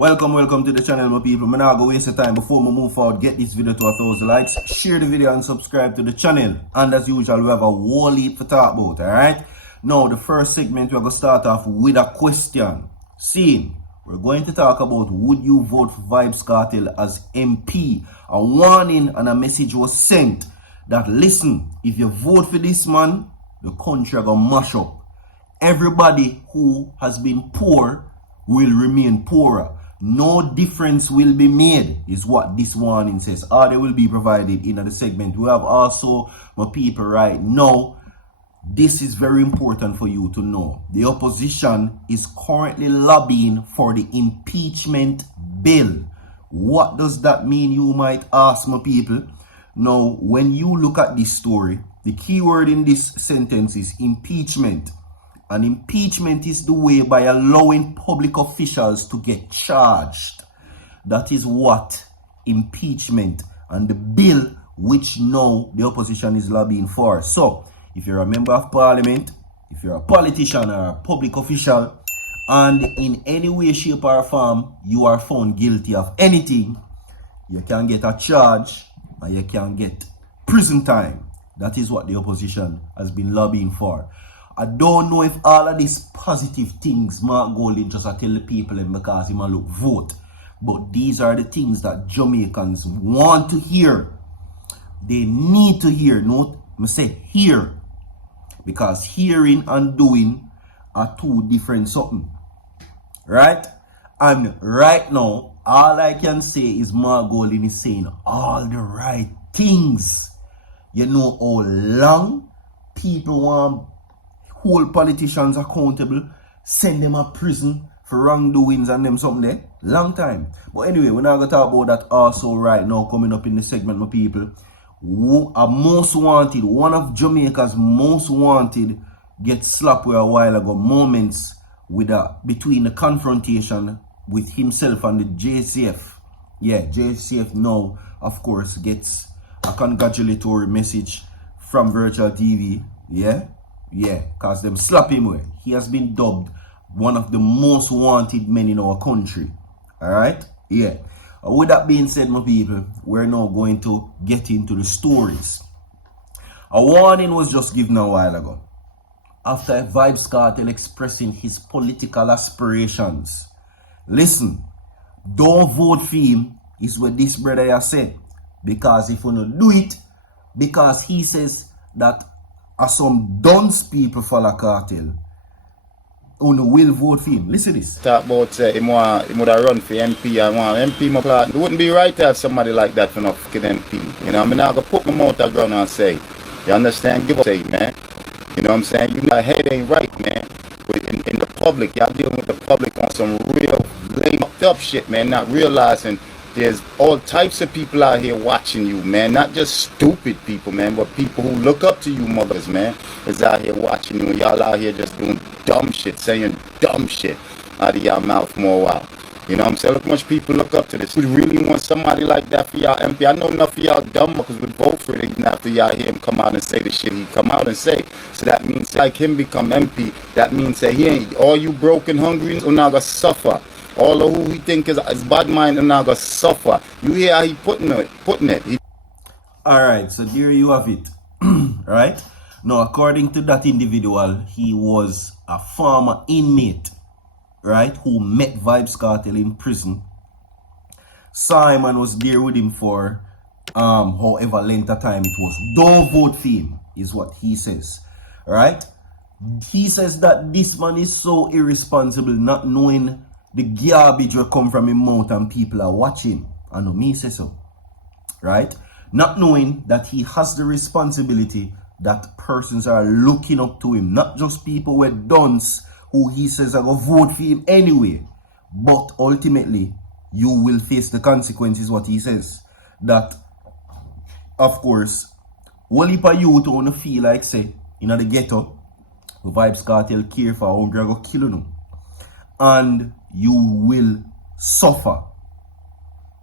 Welcome to the channel, my people. I'm not going to waste the time. Before we move forward, get this video to 1,000 likes, share the video and subscribe to the channel. And as usual, we have a whole heap to talk about, alright? Now, the first segment, we're going to start off with a question. See, we're going to talk about would you vote for Vybz Kartel as MP? A warning and a message was sent that, listen, if you vote for this man, the country are going to mash up. Everybody who has been poor will remain poorer. No difference will be made, is what this warning says. Or they will be provided in the segment. We have also, my people, right now, this is very important for you to know. The opposition is currently lobbying for the impeachment bill. What does that mean, you might ask, my people? Now, when you look at this story, the key word in this sentence is impeachment. And impeachment is the way by allowing public officials to get charged. That is what impeachment and the bill which now the opposition is lobbying for. So, if you're a member of parliament, if you're a politician or a public official, and in any way, shape or form, you are found guilty of anything, you can get a charge and you can get prison time. That is what the opposition has been lobbying for. I don't know if all of these positive things Mark Golding just tell the people because he might look vote. But these are the things that Jamaicans want to hear. They need to hear. Note, I say hear. Because hearing and doing are two different something. Right? And right now, all I can say is Mark Golding is saying all the right things. You know how long people want hold politicians accountable, send them to prison for wrongdoings and them something there. Long time. But anyway, we're not going to talk about that also right now, coming up in the segment, my people. Who are most wanted, one of Jamaica's most wanted, get slapped a while ago, moments with between the confrontation with himself and the JCF. Yeah, JCF now, of course, gets a congratulatory message from virtual TV. Yeah, because them slap him away. He has been dubbed one of the most wanted men in our country. Alright? Yeah. With that being said, my people, we're now going to get into the stories. A warning was just given a while ago. After Vybz Kartel expressing his political aspirations. Listen, don't vote for him, is what this brother has said. Because if you don't do it, because he says that as some dunce people follow Kartel, who will vote for him. Listen to this. Talk about him would run for MP and want MP. It wouldn't be right to have somebody like that for no fucking MP. You know, I'm not gonna put my mouth on the ground and say, you understand? Give up, say, man. You know what I'm saying? You know, head ain't right, man. But in the public, y'all dealing with the public on some real lame up shit, man. Not realizing there's all types of people out here watching you, man. Not just stupid people, man, but people who look up to you mothers, man, is out here watching you. And y'all out here just doing dumb shit, saying dumb shit out of y'all mouth more while. You know what I'm saying? Look, much people look up to this. We really want somebody like that for y'all MP. I know enough of y'all dumb because we vote for it even after y'all hear him come out and say the shit he come out and say. So that means like him become MP, that means that he ain't all you broken, hungry, are not gonna suffer. All of who he think is bad mind and now gonna suffer. You hear how he putting it. Alright, so there you have it. Right? Now, according to that individual, he was a former inmate, right, who met Vybz Kartel in prison. Simon was there with him for however length of time it was. Don't vote for him, is what he says. Right? He says that this man is so irresponsible, not knowing the garbage will come from his mouth and people are watching. I know me say so. Right? Not knowing that he has the responsibility that persons are looking up to him. Not just people with dunce who he says are going to vote for him anyway. But ultimately, you will face the consequences, what he says. That, of course, whole heap of youth want to feel like, say, in the ghetto, the Vybz Kartel care for hungry go kill you. And you will suffer.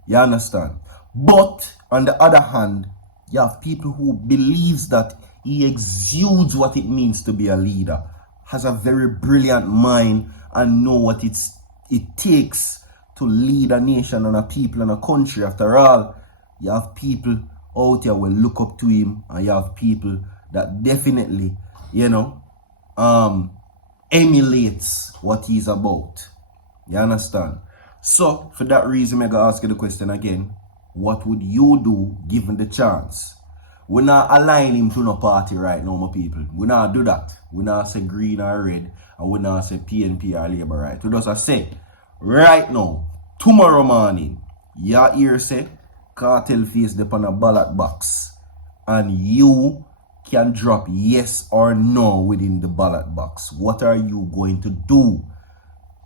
You understand? But on the other hand, you have people who believes that he exudes what it means to be a leader, has a very brilliant mind and know what it takes to lead a nation and a people and a country. After all, you have people out here will look up to him, and you have people that definitely, emulates what he's about. You understand? So, for that reason, I'm going to ask you the question again. What would you do given the chance? We're not align him to no party right now, my people. We not do that. We not say green or red, and we not say PNP or Labour right. We just say, right now, tomorrow morning, your ear say, Kartel face upon a ballot box, and you can drop yes or no within the ballot box. What are you going to do?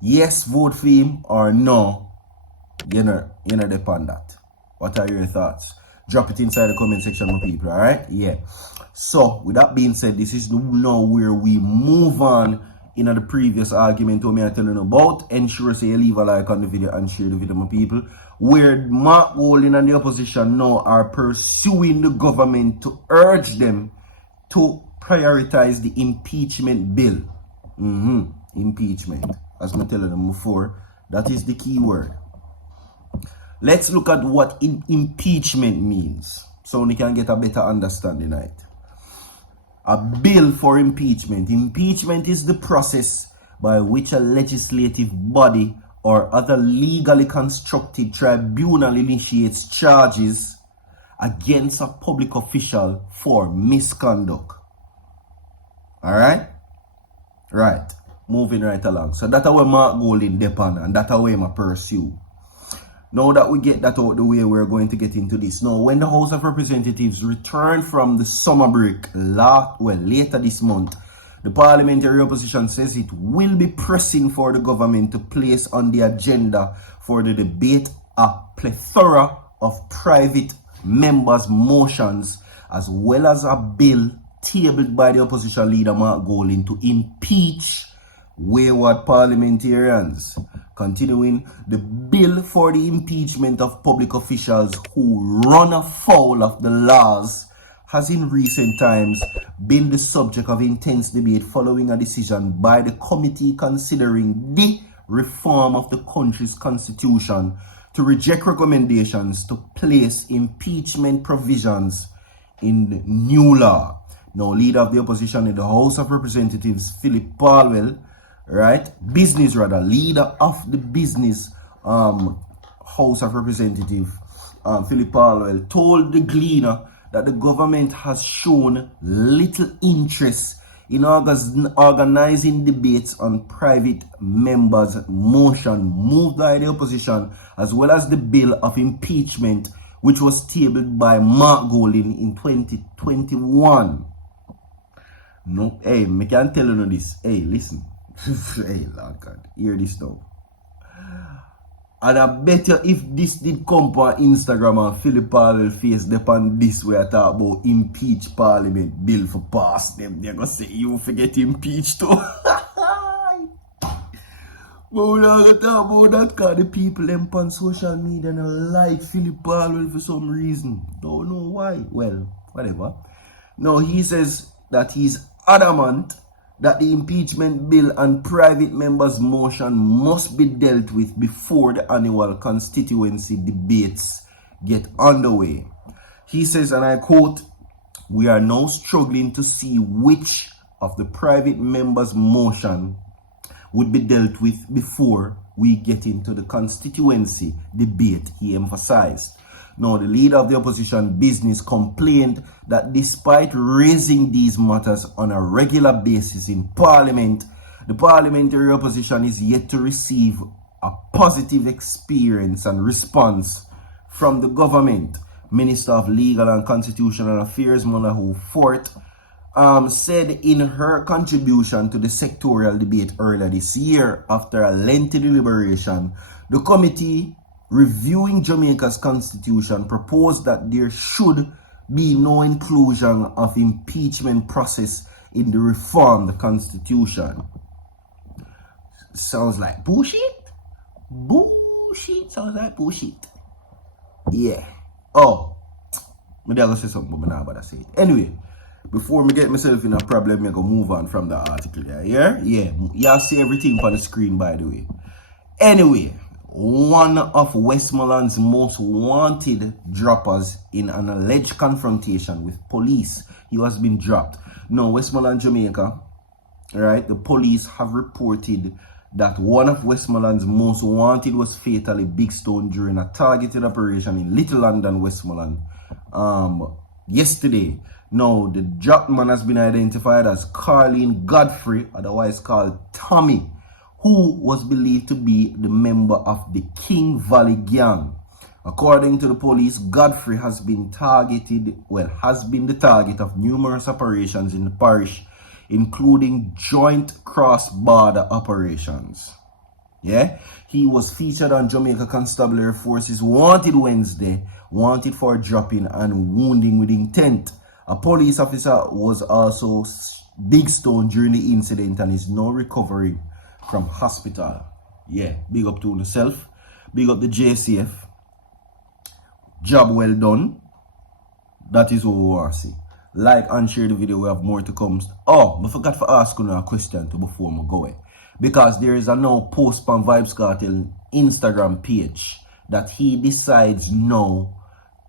Yes, vote for him, or no? You know depend that. What are your thoughts? Drop it inside the comment section, my people, alright? Yeah. So, with that being said, this is now where we move on in the previous argument where I'm telling you about. Ensure say you leave a like on the video and share the video, my people. Where Mark Golding and the opposition now are pursuing the government to urge them to prioritize the impeachment bill. Impeachment. As I telling them before, that is the key word. Let's look at what impeachment means, so we can get a better understanding of it. A bill for impeachment. Impeachment is the process by which a legislative body or other legally constructed tribunal initiates charges against a public official for misconduct. Alright? Right. Moving right along. So that's where Mark Golding depend, and that's where I pursue. Now that we get that out the way, we're going to get into this. Now, when the House of Representatives return from the summer break later this month, the parliamentary opposition says it will be pressing for the government to place on the agenda for the debate a plethora of private members' motions, as well as a bill tabled by the opposition leader Mark Golding to impeach wayward parliamentarians. Continuing, the bill for the impeachment of public officials who run afoul of the laws has in recent times been the subject of intense debate following a decision by the committee considering the reform of the country's constitution to reject recommendations to place impeachment provisions in the new law. Now, leader of the opposition in the House of Representatives, leader of the business House of Representatives, Philip Palwell, told the Gleaner that the government has shown little interest in organizing debates on private members' motion moved by the opposition, as well as the bill of impeachment, which was tabled by Mark Golding in 2021. No, hey, I can tell you this. Hey, listen. Hey, Lord God, hear this now. And I bet you if this did come on Instagram and Philip Palwell face upon this way I talk about impeach parliament bill for pass them, they're gonna say you forget impeach too. But we're not gonna talk about that because the people them on social media and like Philip Palwell for some reason. Don't know why. Well, whatever. Now he says that he's adamant that the impeachment bill and private members' motion must be dealt with before the annual constituency debates get underway. He says, and I quote, "We are now struggling to see which of the private members' motion would be dealt with before we get into the constituency debate," he emphasized. Now, the leader of the opposition business complained that despite raising these matters on a regular basis in Parliament, the parliamentary opposition is yet to receive a positive experience and response from the government. Minister of Legal and Constitutional Affairs, Monahou Fort, said in her contribution to the sectorial debate earlier this year, after a lengthy deliberation, the committee reviewing Jamaica's constitution proposed that there should be no inclusion of impeachment process in the reformed constitution. Sounds like bullshit? Bullshit. Sounds like bullshit. Yeah. Oh. Maybe I'll say something, but I'm not about to say it. Anyway, before me get myself in a problem, I'm going to move on from the article. Yeah? Yeah. Y'all see everything on the screen, by the way. Anyway, one of Westmoreland's most wanted droppers in an alleged confrontation with police. He has been dropped. Now, Westmoreland, Jamaica, right? The police have reported that one of Westmoreland's most wanted was fatally big stoned during a targeted operation in Little London, Westmoreland, yesterday. Now, the dropped man has been identified as Carleen Godfrey, otherwise called Tommy, who was believed to be the member of the King Valley Gang. According to the police, Godfrey has been the target of numerous operations in the parish, including joint cross-border operations. Yeah, he was featured on Jamaica Constabulary Force's Wanted Wednesday, wanted for dropping and wounding with intent. A police officer was also big stoned during the incident and is now recovering from hospital. Yeah, big up to yourself. Big up the JCF. Job well done. That is what we want to see. Like and share the video. We have more to come. Oh, I forgot to ask you a question before I go. Because there is a now post on Vybz Kartel Instagram page that he decides now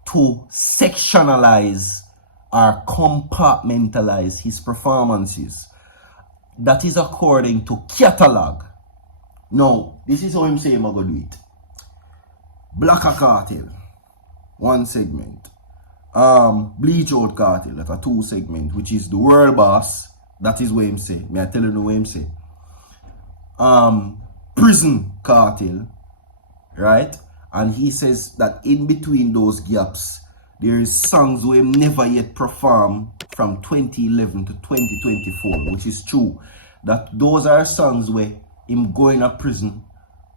to sectionalize or compartmentalize his performances. That is according to catalog. Now, this is how I'm saying I'm going to do it. Blacker Kartel, one segment. Bleach Out Kartel, that's a two segment, which is the World Boss. That is what I'm saying. May I tell you what I'm saying? Prison Kartel, right? And he says that in between those gaps, there is songs we never yet performed from 2011 to 2024, which is true. That those are songs where him going to prison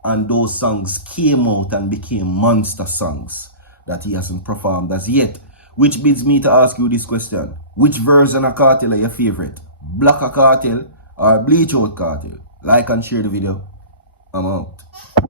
and those songs came out and became monster songs that he hasn't performed as yet. Which leads me to ask you this question. Which version of Kartel are your favorite? Blacker Kartel or Bleach Out Kartel? Like and share the video. I'm out.